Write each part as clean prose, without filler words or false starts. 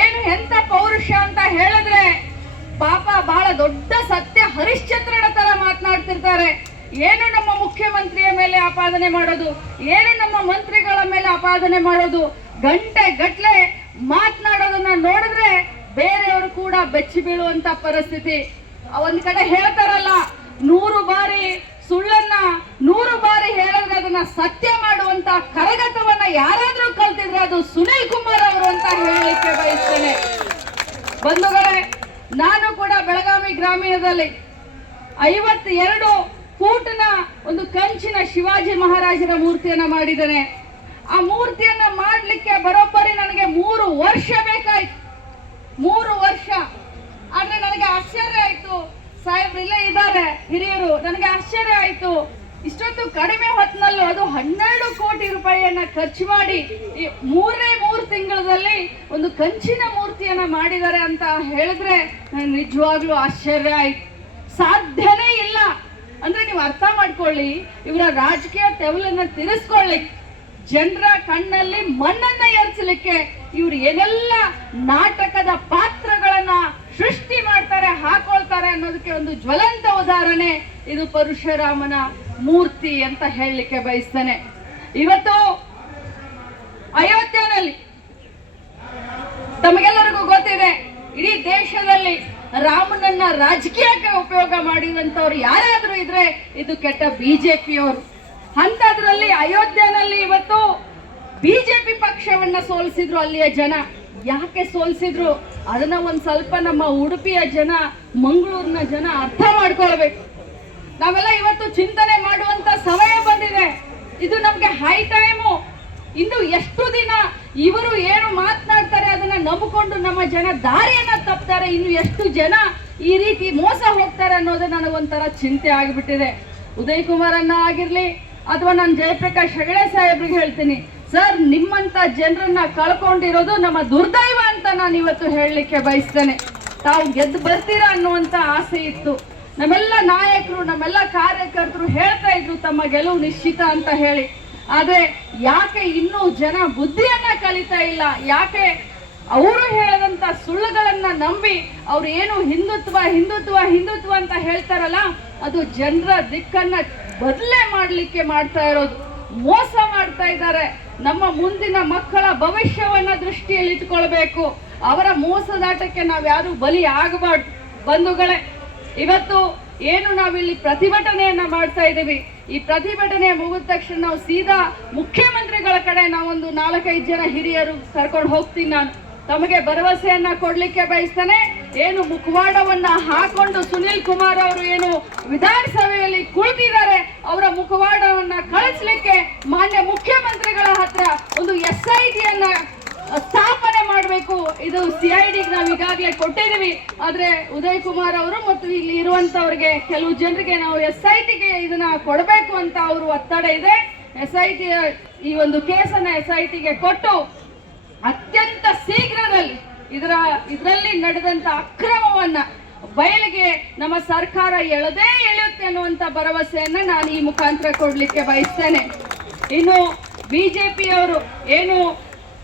ಏನು ಎಂತ ಪೌರುಷ ಅಂತ ಹೇಳಿದ್ರೆ ಪಾಪ ಬಹಳ ದೊಡ್ಡ ಸತ್ಯ ಹರಿಶ್ಚಂದ್ರನ ತರ ಮಾತನಾಡ್ತಿರ್ತಾರೆ. ಏನು ನಮ್ಮ ಮುಖ್ಯಮಂತ್ರಿಯ ಮೇಲೆ ಆಪಾದನೆ ಮಾಡೋದು, ಏನು ನಮ್ಮ ಮಂತ್ರಿಗಳ ಮೇಲೆ ಆಪಾದನೆ ಮಾಡೋದು, ಗಂಟೆ ಗಟ್ಲೆ ಮಾತನಾಡೋದನ್ನ ನೋಡಿದ್ರೆ ಬೇರೆಯವರು ಕೂಡ ಬೆಚ್ಚಿ ಬೀಳುವಂತ ಪರಿಸ್ಥಿತಿ. ಒಂದ್ ಕಡೆ ಹೇಳ್ತಾರಲ್ಲ, 100 ಬಾರಿ ಸುಳ್ಳನ್ನ 100 ಬಾರಿ ಹೇಳಿದ್ರೆ ಅದನ್ನ ಸತ್ಯ ಮಾಡುವಂತ ಕರಗತವನ್ನ ಯಾರಾದ್ರೂ ಕಲ್ತಿದ್ರೆ ಅದು ಸುನೀಲ್ ಕುಮಾರ್ ಅವರು ಅಂತ ಹೇಳಲಿಕ್ಕೆ ಬಯಸ್ತೇನೆ. ಬಂಧುಗಳೇ, ನಾನು ಕೂಡ ಬೆಳಗಾವಿ ಗ್ರಾಮೀಣದಲ್ಲಿ 52 ಫೂಟ್ನ ಒಂದು ಕಂಚಿನ ಶಿವಾಜಿ ಮಹಾರಾಜರ ಮೂರ್ತಿಯನ್ನ ಮಾಡಿದ್ದೇನೆ. ಆ ಮೂರ್ತಿಯನ್ನ ಮಾಡ್ಲಿಕ್ಕೆ ಬರೋಬ್ಬರಿ ನನಗೆ 3 ವರ್ಷ ಬೇಕಾಯ್ತು. 3 ವರ್ಷ. ಆದ್ರೆ ನನಗೆ ಆಶ್ಚರ್ಯ ಆಯ್ತು, ಸಾಹೇಬ್ರು ಇಲ್ಲೇ ಇದ್ದಾರೆ ಹಿರಿಯರು, ನನಗೆ ಆಶ್ಚರ್ಯ ಆಯ್ತು, ಇಷ್ಟೊಂದು ಕಡಿಮೆ ಹೊತ್ತಿನಲ್ಲೂ ಅದು 12 ಕೋಟಿ ರೂಪಾಯಿಯನ್ನ ಖರ್ಚು ಮಾಡಿ ಈ 3 ತಿಂಗಳಲ್ಲಿ ಒಂದು ಕಂಚಿನ ಮೂರ್ತಿಯನ್ನ ಮಾಡಿದ್ದಾರೆ ಅಂತ ಹೇಳಿದ್ರೆ ನನಗೆ ನಿಜವಾಗ್ಲೂ ಆಶ್ಚರ್ಯ ಆಯ್ತು. ಸಾಧ್ಯನೇ ಇಲ್ಲ ಅಂದ್ರೆ ನೀವು ಅರ್ಥ ಮಾಡ್ಕೊಳ್ಳಿ, ಇವರ ರಾಜಕೀಯ ತೆವಲನ್ನ ತಿರ್ಸ್ಕೊಳ್ಳಿ, ಜನರ ಕಣ್ಣಲ್ಲಿ ಮಣ್ಣನ್ನ ಎರಚಲಿಕ್ಕೆ ಇವ್ರು ಏನೆಲ್ಲ ನಾಟಕದ ಪಾತ್ರಗಳನ್ನ ಸೃಷ್ಟಿ ಮಾಡ್ತಾರೆ, ಹಾಕೊಳ್ತಾರೆ ಅನ್ನೋದಕ್ಕೆ ಒಂದು ಜ್ವಲಂತ ಉದಾಹರಣೆ ಇದು ಪರಶುರಾಮನ ಮೂರ್ತಿ ಅಂತ ಹೇಳಲಿಕ್ಕೆ ಬಯಸ್ತೇನೆ. ಇವತ್ತು ಅಯೋಧ್ಯೆಯಲ್ಲಿ ತಮಗೆಲ್ಲರಿಗೂ ಗೊತ್ತಿದೆ, ಇಡೀ ದೇಶದಲ್ಲಿ ರಾಮನನ್ನ ರಾಜಕೀಯಕ್ಕೆ ಉಪಯೋಗ ಮಾಡಿದಂತವ್ರು ಯಾರಾದ್ರೂ ಇದ್ರೆ ಇದು ಕೆಟ್ಟ ಬಿಜೆಪಿಯವರು. ಅಂತದ್ರಲ್ಲಿ ಅಯೋಧ್ಯೆಯಲ್ಲಿ ಇವತ್ತು ಬಿಜೆಪಿ ಪಕ್ಷವನ್ನ ಸೋಲಿಸಿದ್ರು ಅಲ್ಲಿಯ ಜನ. ಯಾಕೆ ಸೋಲಿಸಿದ್ರು ಅದನ್ನ ಒಂದ್ ಸ್ವಲ್ಪ ನಮ್ಮ ಉಡುಪಿಯ ಜನ, ಮಂಗಳೂರಿನ ಜನ ಅರ್ಥ ಮಾಡ್ಕೊಳ್ಬೇಕು. ನಾವೆಲ್ಲ ಇವತ್ತು ಚಿಂತನೆ ಮಾಡುವಂತ ಸಮಯ ಬಂದಿದೆ. ಇದು ನಮ್ಗೆ ಹೈ ಟೈಮು. ಇನ್ನು ಎಷ್ಟು ದಿನ ಇವರು ಏನು ಮಾತನಾಡ್ತಾರೆ ಅದನ್ನ ನಂಬಿಕೊಂಡು ನಮ್ಮ ಜನ ದಾರಿಯನ್ನ ತಪ್ತಾರೆ, ಇನ್ನು ಎಷ್ಟು ಜನ ಈ ರೀತಿ ಮೋಸ ಹೋಗ್ತಾರೆ ಅನ್ನೋದು ನನಗೊಂಥರ ಚಿಂತೆ ಆಗಿಬಿಟ್ಟಿದೆ. ಉದಯ್ ಕುಮಾರ್ ಅನ್ನ ಆಗಿರ್ಲಿ ಅಥವಾ ನಾನು ಜಯಪ್ರಕಾಶ್ ಹೆಗಡೆ ಸಾಹೇಬ್ರಿಗೆ ಹೇಳ್ತೀನಿ, ಸರ್ ನಿಮ್ಮಂತ ಜನರನ್ನ ಕಳ್ಕೊಂಡಿರೋದು ನಮ್ಮ ದುರ್ದೈವ ಅಂತ ನಾನು ಇವತ್ತು ಹೇಳಲಿಕ್ಕೆ ಬಯಸ್ತೇನೆ. ತಾವು ಗೆದ್ದು ಬರ್ತೀರಾ ಅನ್ನುವಂತ ಆಸೆ ಇತ್ತು. ನಮ್ಮೆಲ್ಲ ನಾಯಕರು, ನಮ್ಮೆಲ್ಲ ಕಾರ್ಯಕರ್ತರು ಹೇಳ್ತಾ ಇದ್ರು ತಮ್ಮ ಗೆಲುವು ನಿಶ್ಚಿತ ಅಂತ ಹೇಳಿ. ಆದ್ರೆ ಯಾಕೆ ಇನ್ನೂ ಜನ ಬುದ್ಧಿಯನ್ನ ಕಲಿತಾ ಇಲ್ಲ? ಯಾಕೆ ಅವರು ಹೇಳದಂತ ಸುಳ್ಳುಗಳನ್ನ ನಂಬಿ ಅವ್ರು ಏನು ಹಿಂದುತ್ವ ಹಿಂದುತ್ವ ಹಿಂದುತ್ವ ಅಂತ ಹೇಳ್ತಾರಲ್ಲ, ಅದು ಜನರ ದಿಕ್ಕನ್ನ ಬದಲೇ ಮಾಡ್ಲಿಕ್ಕೆ ಮಾಡ್ತಾ ಇರೋದು. ಮೋಸ ಮಾಡ್ತಾ ಇದ್ದಾರೆ. ನಮ್ಮ ಮುಂದಿನ ಮಕ್ಕಳ ಭವಿಷ್ಯವನ್ನ ದೃಷ್ಟಿಯಲ್ಲಿ ಇಟ್ಕೊಳ್ಬೇಕು. ಅವರ ಮೋಸದಾಟಕ್ಕೆ ನಾವ್ಯಾರು ಬಲಿ ಆಗಬಾರ್ದು. ಬಂಧುಗಳೇ, ಇವತ್ತು ಏನು ನಾವಿಲ್ಲಿ ಪ್ರತಿಭಟನೆಯನ್ನ ಮಾಡ್ತಾ ಇದ್ದೀವಿ, ಈ ಪ್ರತಿಭಟನೆ ಮುಗಿದ ತಕ್ಷಣ ನಾವು ಸೀದಾ ಮುಖ್ಯಮಂತ್ರಿಗಳ ಕಡೆ ನಾವೊಂದು 4-5 ಜನ ಹಿರಿಯರು ಕರ್ಕೊಂಡು ಹೋಗ್ತೀನಿ. ನಾನು ತಮಗೆ ಭರವಸೆಯನ್ನ ಕೊಡ್ಲಿಕ್ಕೆ ಬಯಸ್ತೇನೆ. ಏನು ಮುಖವಾಡವನ್ನ ಹಾಕೊಂಡು ಸುನೀಲ್ ಕುಮಾರ್ ಅವರು ಏನು ವಿಧಾನಸಭೆಯಲ್ಲಿ ಕುಳಿತಿದ್ದಾರೆ, ಅವರ ಮುಖವಾಡವನ್ನ ಕಳಿಸ್ಲಿಕ್ಕೆ ಮಾನ್ಯ ಮುಖ್ಯಮಂತ್ರಿಗಳ ಹತ್ರ ಒಂದು SIT ಯನ್ನ ಸ್ಥಾಪನೆ ಮಾಡಬೇಕು. ಇದು CID ನಾವು ಈಗಾಗಲೇ ಕೊಟ್ಟಿದ್ದೀವಿ. ಆದ್ರೆ ಉದಯ್ ಕುಮಾರ್ ಅವರು ಮತ್ತು ಇಲ್ಲಿ ಇರುವಂತವ್ರಿಗೆ ಕೆಲವು ಜನರಿಗೆ ನಾವು SITಗೆ ಇದನ್ನ ಕೊಡಬೇಕು ಅಂತ ಅವರು ಒತ್ತಡ ಇದೆ. SIT ಈ ಒಂದು ಕೇಸನ್ನ SITಗೆ ಕೊಟ್ಟು ಅತ್ಯಂತ ಶೀಘ್ರದಲ್ಲಿ ಇದರಲ್ಲಿ ನಡೆದಂತ ಅಕ್ರಮವನ್ನ ಬಯಲಿಗೆ ನಮ್ಮ ಸರ್ಕಾರ ಎಳೆದೇ ಎಳೆಯುತ್ತೆ ಅನ್ನುವಂತ ಭರವಸೆಯನ್ನ ನಾನು ಈ ಮುಖಾಂತರ ಕೊಡ್ಲಿಕ್ಕೆ ಬಯಸ್ತೇನೆ. ಇನ್ನು ಬಿಜೆಪಿಯವರು ಏನು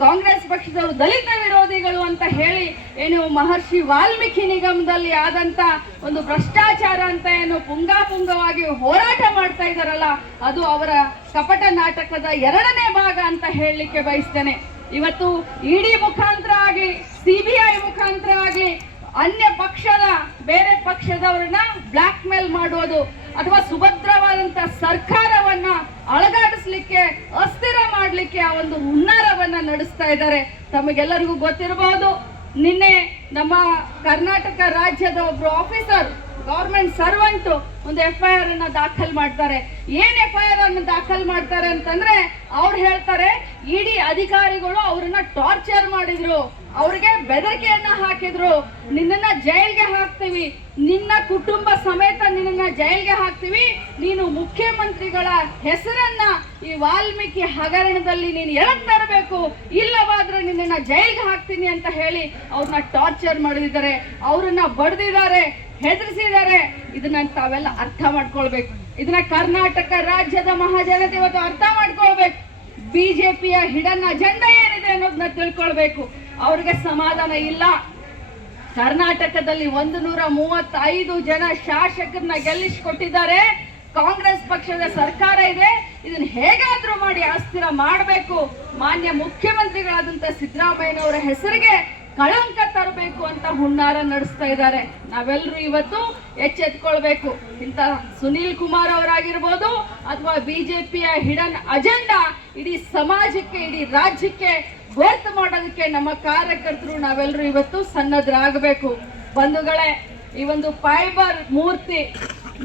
ಕಾಂಗ್ರೆಸ್ ಪಕ್ಷದವರು ದಲಿತ ವಿರೋಧಿಗಳು ಅಂತ ಹೇಳಿ ಏನು ಮಹರ್ಷಿ ವಾಲ್ಮೀಕಿ ನಿಗಮದಲ್ಲಿ ಆದಂತ ಒಂದು ಭ್ರಷ್ಟಾಚಾರ ಅಂತ ಏನು ಪುಂಗವಾಗಿ ಹೋರಾಟ ಮಾಡ್ತಾ ಇದ್ದಾರಲ್ಲ, ಅದು ಅವರ ಕಪಟ ನಾಟಕದ 2ನೇ ಭಾಗ ಅಂತ ಹೇಳಲಿಕ್ಕೆ ಬಯಸ್ತೇನೆ. ಇವತ್ತು ED ಮುಖಾಂತರ ಆಗ್ಲಿ, CBI ಮುಖಾಂತರ ಆಗ್ಲಿ ಅನ್ಯ ಪಕ್ಷದ ಬೇರೆ ಪಕ್ಷದವರನ್ನ ಬ್ಲಾಕ್ ಮೇಲ್ ಮಾಡುವುದು ಅಥವಾ ಸುಭದ್ರವಾದಂತ ಸರ್ಕಾರವನ್ನ ಅಳಗಾಡಿಸ್ಲಿಕ್ಕೆ, ಅಸ್ಥಿರ ಮಾಡ್ಲಿಕ್ಕೆ ಆ ಒಂದು ಹುನ್ನಾರವನ್ನ ನಡೆಸ್ತಾ ಇದ್ದಾರೆ. ತಮಗೆಲ್ಲರಿಗೂ ಗೊತ್ತಿರಬಹುದು, ನಿನ್ನೆ ನಮ್ಮ ಕರ್ನಾಟಕ ರಾಜ್ಯದ ಒಬ್ರು ಆಫೀಸರ್, ಗವರ್ಮೆಂಟ್ ಸರ್ವೆಂಟ್ ಒಂದು FIR ಅನ್ನ ದಾಖಲ್ ಮಾಡ್ತಾರೆ. ಏನ್ FIR ಅನ್ನು ದಾಖಲ್ ಮಾಡ್ತಾರೆ ಅಂತಂದ್ರೆ, ಅವ್ರು ಹೇಳ್ತಾರೆ ED ಅಧಿಕಾರಿಗಳು ಅವ್ರನ್ನ ಟಾರ್ಚರ್ ಮಾಡಿದ್ರು, ಅವ್ರಿಗೆ ಬೆದರಿಕೆಯನ್ನ ಹಾಕಿದ್ರು, ನಿನ್ನನ್ನ ಜೈಲ್ಗೆ ಹಾಕ್ತೀವಿ, ನಿನ್ನ ಕುಟುಂಬ ಸಮೇತ ನಿನ್ನ ಜೈಲ್ಗೆ ಹಾಕ್ತೀವಿ, ನೀನು ಮುಖ್ಯಮಂತ್ರಿಗಳ ಹೆಸರನ್ನ ಈ ವಾಲ್ಮೀಕಿ ಹಗರಣದಲ್ಲಿ ನೀನು ಎಳಕ್ ತರಬೇಕು, ಇಲ್ಲವಾದ್ರೆ ನಿನ್ನ ಜೈಲ್ಗೆ ಹಾಕ್ತೀನಿ ಅಂತ ಹೇಳಿ ಅವ್ರನ್ನ ಟಾರ್ಚರ್ ಮಾಡಿದ್ದಾರೆ, ಅವ್ರನ್ನ ಬಡ್ದಿದ್ದಾರೆ, ಹೆದರಿಸಿದ್ದಾರೆ. ಇದನ್ನ ತಾವೆಲ್ಲ ಅರ್ಥ ಮಾಡ್ಕೊಳ್ಬೇಕು. ಇದನ್ನ ಕರ್ನಾಟಕ ರಾಜ್ಯದ ಮಹಾಜನತೆ ಇವತ್ತು ಅರ್ಥ ಮಾಡ್ಕೊಳ್ಬೇಕು. ಬಿಜೆಪಿಯ ಹಿಡನ್ ಅಜೆಂಡಾ ಏನಿದೆ ಅನ್ನೋದನ್ನ ತಿಳ್ಕೊಳ್ಬೇಕು. ಅವ್ರಿಗೆ ಸಮಾಧಾನ ಇಲ್ಲ. ಕರ್ನಾಟಕದಲ್ಲಿ 135 ಜನ ಶಾಸಕರನ್ನ ಗೆಲ್ಲಿಸಿಕೊಟ್ಟಿದ್ದಾರೆ. ಕಾಂಗ್ರೆಸ್ ಪಕ್ಷದ ಸರ್ಕಾರ ಇದೆ, ಇದನ್ನ ಹೇಗಾದ್ರೂ ಮಾಡಿ ಅಸ್ಥಿರ ಮಾಡಬೇಕು, ಮಾನ್ಯ ಮುಖ್ಯಮಂತ್ರಿಗಳಾದಂತ ಸಿದ್ದರಾಮಯ್ಯನವರ ಹೆಸರಿಗೆ ಕಳಂಕ ತರಬೇಕು ಅಂತ ಹುನ್ನಾರ ನಡೆಸ್ತಾ ಇದ್ದಾರೆ. ನಾವೆಲ್ಲರೂ ಇವತ್ತು ಎಚ್ಚೆತ್ಕೊಳ್ಬೇಕು. ಇಂತ ಸುನೀಲ್ ಕುಮಾರ್ ಅವರಾಗಿರ್ಬೋದು ಅಥವಾ ಬಿಜೆಪಿಯ ಹಿಡನ್ ಅಜೆಂಡಾ ಇಡೀ ಸಮಾಜಕ್ಕೆ, ಇಡೀ ರಾಜ್ಯಕ್ಕೆ ಗೊತ್ತು ಮಾಡೋದಕ್ಕೆ ನಮ್ಮ ಕಾರ್ಯಕರ್ತರು ನಾವೆಲ್ಲರೂ ಇವತ್ತು ಸನ್ನದ್ಧರಾಗಬೇಕು. ಬಂಧುಗಳೇ, ಈ ಒಂದು ಫೈಬರ್ ಮೂರ್ತಿ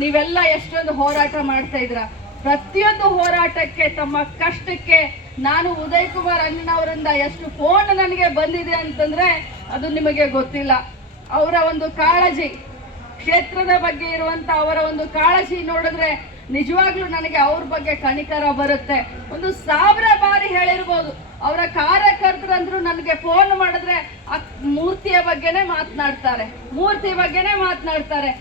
ನೀವೆಲ್ಲ ಎಷ್ಟೊಂದು ಹೋರಾಟ ಮಾಡ್ತಾ ಇದ್ರ. ಪ್ರತಿಯೊಂದು ಹೋರಾಟಕ್ಕೆ, ತಮ್ಮ ಕಷ್ಟಕ್ಕೆ ನಾನು ಉದಯ್ ಕುಮಾರ್ ಅಣ್ಣನವರಿಂದ ಎಷ್ಟು ಫೋನ್ ನನಗೆ ಬಂದಿದೆ ಅಂತಂದ್ರೆ ಅದು ನಿಮಗೆ ಗೊತ್ತಿಲ್ಲ. ಅವರ ಒಂದು ಕಾಳಜಿ, ಕ್ಷೇತ್ರದ ಬಗ್ಗೆ ಇರುವಂತ ಅವರ ಒಂದು ಕಾಳಜಿ ನೋಡಿದ್ರೆ ನಿಜವಾಗ್ಲೂ ನನಗೆ ಅವ್ರ ಬಗ್ಗೆ ಕನಿಕರ ಬರುತ್ತೆ. 1000 ಬಾರಿ ಹೇಳಿರ್ಬೋದು. ಅವರ ಕಾರ್ಯಕರ್ತರಂದ್ರು ನನಗೆ ಫೋನ್ ಮಾಡಿದ್ರೆ ಆ ಮೂರ್ತಿಯ ಬಗ್ಗೆನೇ ಮಾತನಾಡ್ತಾರೆ, ಮೂರ್ತಿ ಬಗ್ಗೆನೇ ಮಾತನಾಡ್ತಾರೆ.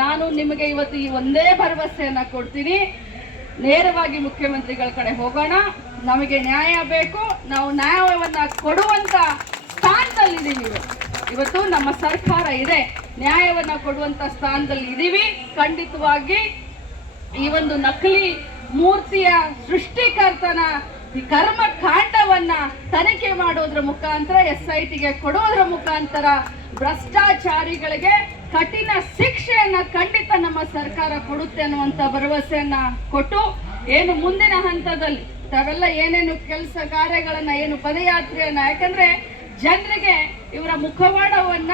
ನಾನು ನಿಮಗೆ ಇವತ್ತು ಈ ಒಂದೇ ಭರವಸೆಯನ್ನ ಕೊಡ್ತೀನಿ, ನೇರವಾಗಿ ಮುಖ್ಯಮಂತ್ರಿಗಳ ಕಡೆ ಹೋಗೋಣ. ನಮಗೆ ನ್ಯಾಯ ಬೇಕು, ನಾವು ನ್ಯಾಯವನ್ನ ಕೊಡುವಂತ ಸ್ಥಾನದಲ್ಲಿದ್ದೀವಿ. ಇವತ್ತು ನಮ್ಮ ಸರ್ಕಾರ ಇದೆ, ನ್ಯಾಯವನ್ನ ಕೊಡುವಂತ ಸ್ಥಾನದಲ್ಲಿ ಇದೀವಿ. ಖಂಡಿತವಾಗಿ ಈ ಒಂದು ನಕಲಿ ಮೂರ್ತಿಯ ಸೃಷ್ಟಿಕರ್ತನ ಕರ್ಮ ಕಾಂಡವನ್ನ ತನಿಖೆ ಮಾಡೋದ್ರ ಮುಖಾಂತರ, SITಗೆ ಕೊಡೋದ್ರ ಮುಖಾಂತರ ಭ್ರಷ್ಟಾಚಾರಿಗಳಿಗೆ ಕಠಿಣ ಶಿಕ್ಷೆಯನ್ನ ಖಂಡಿತ ನಮ್ಮ ಸರ್ಕಾರ ಕೊಡುತ್ತೆ ಅನ್ನುವಂತ ಭರವಸೆಯನ್ನ ಕೊಟ್ಟು, ಏನು ಮುಂದಿನ ಹಂತದಲ್ಲಿ ತಾವೆಲ್ಲ ಏನೇನು ಕೆಲಸ ಕಾರ್ಯಗಳನ್ನ, ಏನು ಪದಯಾತ್ರೆಯನ್ನ, ಯಾಕಂದ್ರೆ ಜನರಿಗೆ ಇವರ ಮುಖವಾಡವನ್ನ